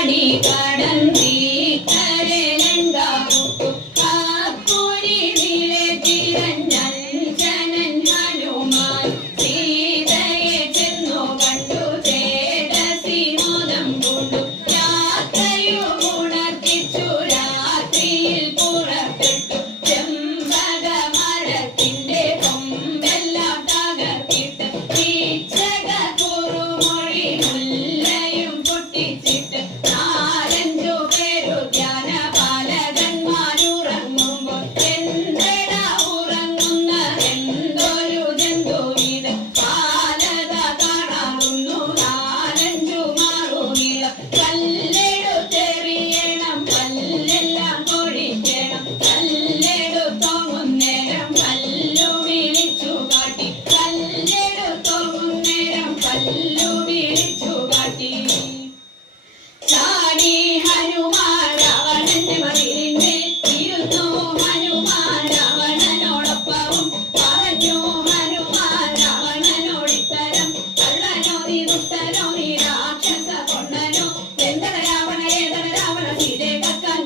Body கடந்தி கருளங்கா You.